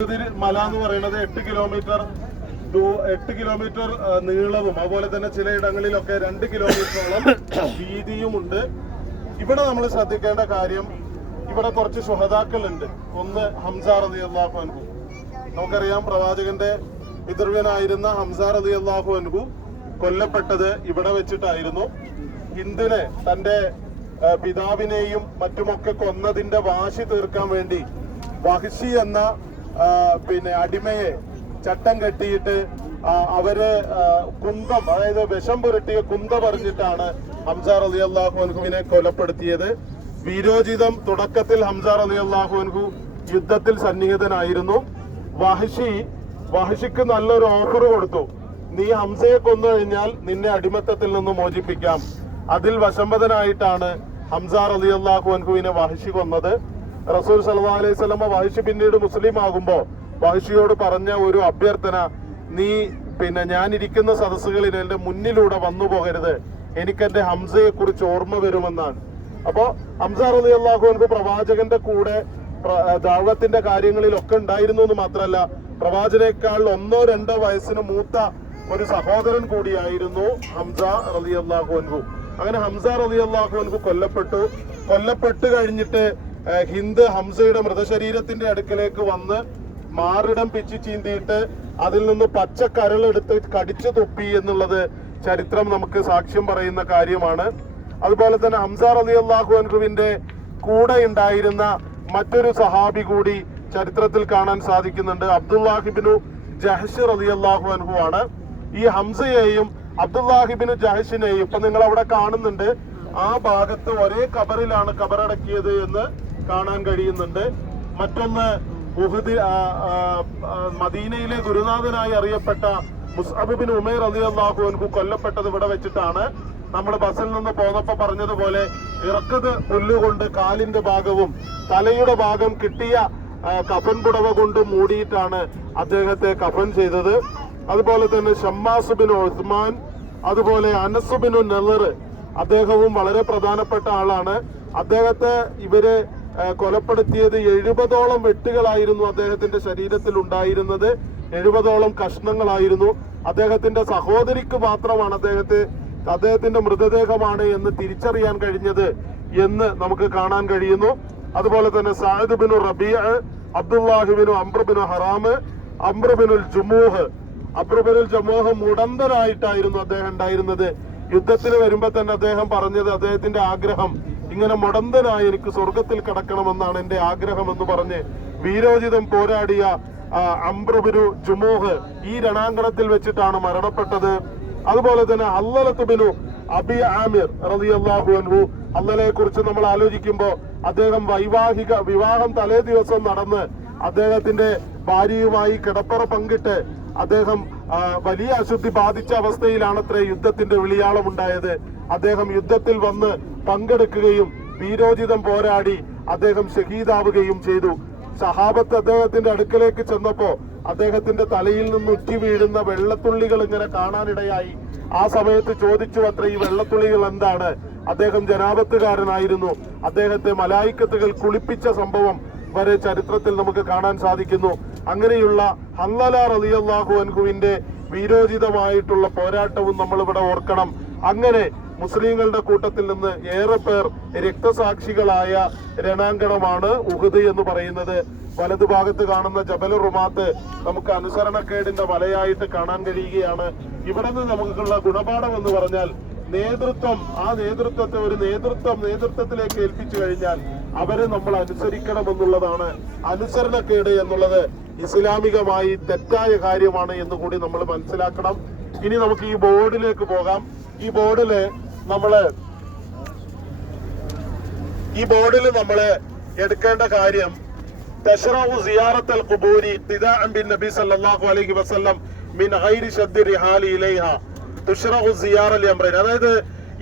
മല എന്ന് പറയുന്നത് 8 കിലോമീറ്റർ നീളവും അതുപോലെ തന്നെ ചിലയിടങ്ങളിലൊക്കെ 2 കിലോമീറ്ററോളം വീതിയുമുണ്ട്. ഇവിടെ നമ്മൾ ശ്രദ്ധിക്കേണ്ട കാര്യം, ഇവിടെ കുറച്ച് ശുഹദാക്കളുണ്ട്. ഒന്ന് ഹംസ റളിയല്ലാഹു അൻഹു. നമുക്കറിയാം, പ്രവാചകന്റെ പിതൃവ്യനായിരുന്ന ഹംസ റളിയല്ലാഹു അൻഹു കൊല്ലപ്പെട്ടത് ഇവിടെ വെച്ചിട്ടായിരുന്നു. ഹിന്ദിനെ, തന്റെ പിതാവിനെയും മറ്റുമൊക്കെ കൊന്നതിന്റെ വാശി തീർക്കാൻ വേണ്ടി വഹ്ശി എന്ന അടിമയെ ചട്ടം കെട്ടിയിട്ട് അവര് കുന്തം, അതായത് വിഷം പുരട്ടിയ കുന്ത പറിച്ചിട്ടാണ് ഹംസ റളിയല്ലാഹു അൻഹുവിനെ കൊലപ്പെടുത്തിയത്. വീരോചിതം തുടക്കത്തിൽ ഹംസ റളിയല്ലാഹു അൻഹു യുദ്ധത്തിൽ സന്നിഹിതനായിരുന്നു. വഹ്ശിക്ക് നല്ലൊരു ഓഫർ കൊടുത്തു. നീ ഹംസയെ കൊന്നു കഴിഞ്ഞാൽ നിന്നെ അടിമത്തത്തിൽ നിന്ന് മോചിപ്പിക്കാം. അതിൽ വശംവദനായിട്ടാണ് ഹംസ റളിയല്ലാഹു അൻഹുവിനെ വഹ്ശി കൊന്നത്. റസൂൽ സല്ലല്ലാഹു അലൈഹി വസല്ലം വഹ്ശി പിന്നീട് മുസ്ലിം ആകുമ്പോൾ വഹ്ശിയോട് പറഞ്ഞ ഒരു അഭ്യർത്ഥന, നീ ഞാനിരിക്കുന്ന സദസ്സുകളിൽ എന്റെ മുന്നിലൂടെ വന്നു പോകരുത്, എനിക്കെന്റെ ഹംസയെ കുറിച്ച് ഓർമ്മ വരുമെന്നാണ്. അപ്പോ ഹംസ റളിയല്ലാഹു അൻഹു പ്രവാചകന്റെ കൂടെ ദഅവത്തിന്റെ കാര്യങ്ങളിലൊക്കെ ഉണ്ടായിരുന്നു എന്ന് മാത്രമല്ല, പ്രവാചകനേക്കാൾ 1-2 വയസ്സിന് മൂത്ത ഒരു സഹോദരൻ കൂടിയായിരുന്നു ഹംസ റളിയല്ലാഹു അൻഹു. അങ്ങനെ ഹംസ റളിയല്ലാഹു അൻഹു കൊല്ലപ്പെട്ട് കഴിഞ്ഞിട്ട് ഹിന്ദ് ഹംസയുടെ മൃതശരീരത്തിന്റെ അടുക്കലേക്ക് വന്ന് മാറിടം പിച്ചു ചീന്തിയിട്ട് അതിൽ നിന്ന് പച്ചക്കരളെടുത്ത് കടിച്ചു തുപ്പി എന്നുള്ളത് ചരിത്രം നമുക്ക് സാക്ഷ്യം പറയുന്ന കാര്യമാണ്. അതുപോലെ തന്നെ ഹംസ റളിയല്ലാഹു അൻഹുവിന്റെ കൂടെ ഉണ്ടായിരുന്ന മറ്റൊരു സഹാബി കൂടി ചരിത്രത്തിൽ കാണാൻ സാധിക്കുന്നുണ്ട്. അബ്ദുല്ലാഹിബ്നു ജഹ്ഷ് റളിയല്ലാഹു അൻഹു ആണ്. ഈ ഹംസയെയും അബ്ദുല്ലാഹിബ്നു ജഹ്ഷിനെയും ഇപ്പൊ നിങ്ങൾ അവിടെ കാണുന്നുണ്ട്, ആ ഭാഗത്ത് ഒരേ ഖബറിലാണ് ഖബറടക്കിയത് എന്ന് കാണാൻ കഴിയുന്നുണ്ട്. മറ്റൊന്ന് മദീനയിലെ ഗുരുനാഥനായി അറിയപ്പെട്ട മുസ്അബ് ബിൻ ഉമൈർ റളിയല്ലാഹു അൻഹു കൊല്ലപ്പെട്ടത് ഇവിടെ വെച്ചിട്ടാണ്. നമ്മൾ ബസ്സിൽ നിന്ന് പോന്നപ്പോ പറഞ്ഞതുപോലെ ഇറക്കത് പുല്ലുകൊണ്ട് കാലിന്റെ ഭാഗവും തലയുടെ ഭാഗം കിട്ടിയ കഫൻ പുടവ കൊണ്ട് മൂടിയിട്ടാണ് അദ്ദേഹത്തെ കഫൻ ചെയ്തത്. അതുപോലെ തന്നെ ഷമ്മാസ് ബിൻ ഉസ്മാൻ, അതുപോലെ അനസ് ബിൻ നളർ, അദ്ദേഹവും വളരെ പ്രധാനപ്പെട്ട ആളാണ്. അദ്ദേഹത്തെ ഇവര് കൊലപ്പെടുത്തിയത് 70ഓളം വെട്ടുകളായിരുന്നു അദ്ദേഹത്തിന്റെ ശരീരത്തിൽ ഉണ്ടായിരുന്നത്. 70ഓളം കഷ്ണങ്ങളായിരുന്നു. അദ്ദേഹത്തിന്റെ സഹോദരിക്ക് മാത്രമാണ് അദ്ദേഹത്തിന്റെ മൃതദേഹമാണ് എന്ന് തിരിച്ചറിയാൻ കഴിഞ്ഞത് എന്ന് നമുക്ക് കാണാൻ കഴിയുന്നു. അതുപോലെ തന്നെ Saad bin റബീഅ, Abdullahi bin Amr bin ഹറാം, അംർ ബിനുൽ ജമൂഹ് മുടന്തനായിട്ടായിരുന്നു അദ്ദേഹം ഉണ്ടായിരുന്നത്. യുദ്ധത്തിന് വരുമ്പോ തന്നെ അദ്ദേഹം പറഞ്ഞത്, അദ്ദേഹത്തിന്റെ ആഗ്രഹം, ഇങ്ങനെ മുടന്തനായി എനിക്ക് സ്വർഗത്തിൽ കടക്കണമെന്നാണ് എന്റെ ആഗ്രഹം എന്ന് പറഞ്ഞ് വീരോചിതം പോരാടിയ അംർ ബിനു ജുമൂഹ് ഈ രണാങ്കണത്തിൽ വെച്ചിട്ടാണ് മരണപ്പെട്ടത്. അതുപോലെ തന്നെ ഹല്ലലത്ത് ബിനു അബി ആമിർ റളിയല്ലാഹു അൻഹു, ഹല്ലലയെ കുറിച്ച് നമ്മൾ ആലോചിക്കുമ്പോൾ അദ്ദേഹം വിവാഹം തലേ ദിവസം നടന്ന് അദ്ദേഹത്തിന്റെ ഭാര്യയുമായി കിടപ്പറ പങ്കിട്ട് അദ്ദേഹം വലിയ അശുദ്ധി ബാധിച്ച അവസ്ഥയിലാണത്രേ യുദ്ധത്തിന്റെ വിളിയാളം ഉണ്ടായത്. അദ്ദേഹം യുദ്ധത്തിൽ വന്ന് പങ്കെടുക്കുകയും വീരോചിതം പോരാടി അദ്ദേഹം ഷഹീദാവുകയും ചെയ്തു. സഹാബത്ത് അദ്ദേഹത്തിന്റെ അടുക്കലേക്ക് ചെന്നപ്പോ അദ്ദേഹത്തിന്റെ തലയിൽ നിന്ന് ഉറ്റി വീഴുന്ന വെള്ളത്തുള്ളികൾ ഇങ്ങനെ കാണാനിടയായി. ആ സമയത്ത് ചോദിച്ചു അത്ര, ഈ വെള്ളത്തുള്ളികൾ എന്താണ്? അദ്ദേഹം ജനാബത്തുകാരനായിരുന്നു. അദ്ദേഹത്തെ മലായിക്കത്തുകൾ കുളിപ്പിച്ച സംഭവം വരെ ചരിത്രത്തിൽ നമുക്ക് കാണാൻ സാധിക്കുന്നു. അങ്ങനെയുള്ള ഹല്ലല റളിയല്ലാഹു അൻഹുവിന്റെ വീരോചിതമായിട്ടുള്ള പോരാട്ടവും നമ്മളിവിടെ ഓർക്കണം. അങ്ങനെ മുസ്ലിങ്ങളുടെ കൂട്ടത്തിൽ നിന്ന് ഏറെ പേർ രക്തസാക്ഷികളായ രണാങ്കണമാണ് ഉഹദ് എന്ന് പറയുന്നത്. വലതുഭാഗത്ത് കാണുന്ന ജബൽ റുമാത്ത് നമുക്ക് അനുസരണക്കേടിന്റെ മലയായിട്ട് കാണാൻ കഴിയുകയാണ്. ഇവിടെ നിന്ന് നമുക്കുള്ള ഗുണപാഠം എന്ന് പറഞ്ഞാൽ, നേതൃത്വം, ആ നേതൃത്വത്തെ ഒരു നേതൃത്വത്തിലേക്ക് ഏൽപ്പിച്ചു കഴിഞ്ഞാൽ അവരെ നമ്മൾ അനുസരിക്കണമെന്നുള്ളതാണ്. അനുസരണക്കേട് എന്നുള്ളത് ഇസ്ലാമികമായി തെറ്റായ കാര്യമാണ് എന്ന് കൂടി നമ്മൾ മനസ്സിലാക്കണം. ഇനി നമുക്ക് ഈ ബോർഡിലേക്ക് പോകാം. ഈ ബോർഡില് നമ്മള് എടുക്കേണ്ട കാര്യം, തശ്റഉ സിയാറത്തുൽ ഖുബൂരി ഇഖ്തിദാഅൻ ബിൻ നബി സല്ലല്ലാഹു അലൈഹി വസല്ലം മിൻ ഗൈരി ശദ്ദി റിഹാലി ഇലൈഹാ തുശ്റഉ സിയാറ ലിഅംറൈൻ. അതായത്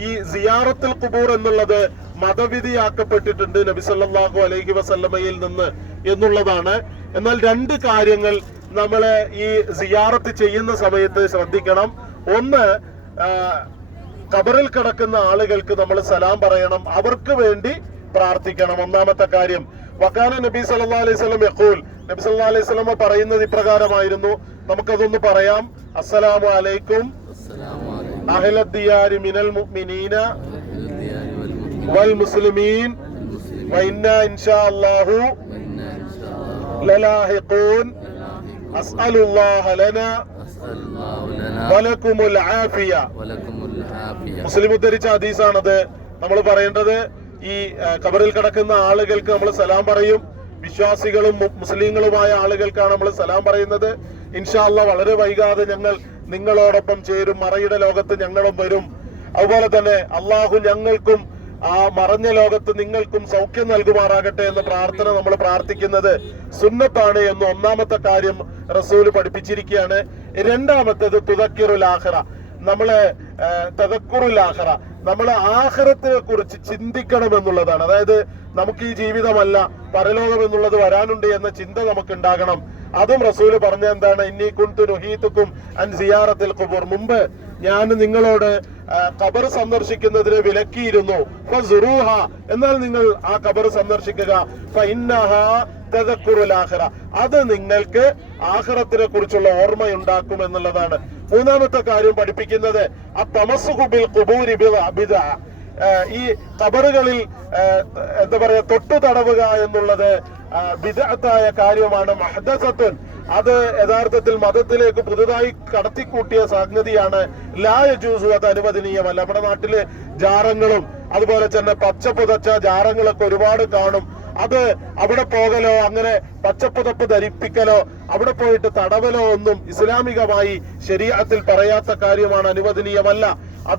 ഈ സിയാറത്തുൽ ഖുബൂർ എന്നുള്ളത് മതവിധിയാക്കപ്പെട്ടിട്ടുണ്ട് നബി സല്ലല്ലാഹു അലൈഹി വസല്ലമയിൽ നിന്ന് എന്നുള്ളതാണ്. എന്നാൽ 2 കാര്യങ്ങൾ നമ്മള് ഈ സിയാറത്ത് ചെയ്യുന്ന സമയത്ത് ശ്രദ്ധിക്കണം. ഒന്ന്, ഖബറിൽ കിടക്കുന്ന ആളുകൾക്ക് നമ്മൾ സലാം പറയണം, അവർക്ക് വേണ്ടി പ്രാർത്ഥിക്കണം. ഒന്നാമത്തെ കാര്യം, വകാന നബി സല്ലല്ലാഹു അലൈഹി വസല്ലം യഖൂൽ നബി സല്ലല്ലാഹു അലൈഹി വസല്ലം പറയുന്നത് ഇപ്രകാരമായിരുന്നു. നമുക്കതൊന്ന് പറയാം. അസ്സലാമു അലൈക്കും അഹ്ലദ് ദിയാരി മിനൽ മുഅ്മിനീന വൽ മുസ്ലിമീൻ വഇന്നാ ഇൻഷാ അല്ലാഹു ലലാഹിഖൂൻ അസ്അലുല്ലാഹ ലനാ വലക്കുമുൽ ആഫിയ. മുസ്ലിം ഉദ്ധരിച്ച ഹദീസാണത്. നമ്മൾ പറയേണ്ടത് ഈ ഖബറിൽ കിടക്കുന്ന ആളുകൾക്ക് നമ്മൾ സലാം പറയും. വിശ്വാസികളും മുസ്ലിങ്ങളുമായ ആളുകൾക്കാണ് നമ്മൾ സലാം പറയുന്നത്. ഇൻഷാ അല്ലാഹ് വളരെ വൈകാതെ ഞങ്ങൾ നിങ്ങളോടൊപ്പം ചേരും, മറയുടെ ലോകത്ത് ഞങ്ങളും വരും. അതുപോലെ തന്നെ അള്ളാഹു ഞങ്ങൾക്കും ആ മറഞ്ഞ ലോകത്ത് നിങ്ങൾക്കും സൗഖ്യം നൽകുമാറാകട്ടെ എന്ന പ്രാർത്ഥന നമ്മൾ പ്രാർത്ഥിക്കുന്നത് സുന്നത്താണ് എന്ന് ഒന്നാമത്തെ കാര്യം റസൂല് പഠിപ്പിച്ചിരിക്കുകയാണ്. രണ്ടാമത്തേത് തുദക്കിറുൽ ആഖിറ, നമ്മളെ തദക്കുറുൽ ആഖിറ, നമ്മൾ ആഖിറത്തിനെ കുറിച്ച് ചിന്തിക്കണം എന്നുള്ളതാണ്. അതായത് നമുക്ക് ഈ ജീവിതമല്ല, പരലോകം എന്നുള്ളത് വരാനുണ്ട് എന്ന ചിന്ത നമുക്ക് ഉണ്ടാകണം. അതും റസൂല് പറഞ്ഞ എന്താണ്, ഇന്നി കുൻതു നുഹീതുക്കും അൻ സിയാറത്തിൽ ഖുബൂർ, മുമ്പ് ഞാൻ നിങ്ങളോട് ഖബർ സന്ദർശിക്കുന്നതിന് വിലക്കിയിരുന്നു. ഫസുറൂഹ, എന്നാൽ നിങ്ങൾ ആ ഖബർ സന്ദർശിക്കുക. ഫഇന്നഹാ തദക്കുറുൽ ആഖിറ, അത് നിങ്ങൾക്ക് ആഖിറത്തിനെ കുറിച്ചുള്ള ഓർമ്മയുണ്ടാക്കും എന്നുള്ളതാണ്. മൂന്നാമത്തെ കാര്യം പഠിപ്പിക്കുന്നത് അത്തമസ്സുഖു ബിൽ ഖുബൂരി ബിദ്അ, ഈ ഖബറുകളിൽ എന്താ പറയാ തൊട്ടു തടവുക എന്നുള്ളത് ബിദ്അത്തായ കാര്യമാണ്. മഹ്ദസത്തുൻ, അത് യഥാർത്ഥത്തിൽ മതത്തിലേക്ക് പുതുതായി കടത്തിക്കൂട്ടിയ സംഗതിയാണ്. ലാ യജൂസു, അത് അനുവദനീയമല്ല. നമ്മുടെ നാട്ടില് ജാറങ്ങളും അതുപോലെ തന്നെ പച്ചപ്പുതച്ച ജാറങ്ങളൊക്കെ ഒരുപാട് കാണും. അത് അവിടെ പോകലോ അങ്ങനെ പച്ചപ്പുതപ്പ് ധരിപ്പിക്കലോ അവിടെ പോയിട്ട് തടവലോ ഒന്നും ഇസ്ലാമികമായി ശരീഅത്തിൽ പറയാത്ത കാര്യമാണ്, അനുവദനീയമല്ല.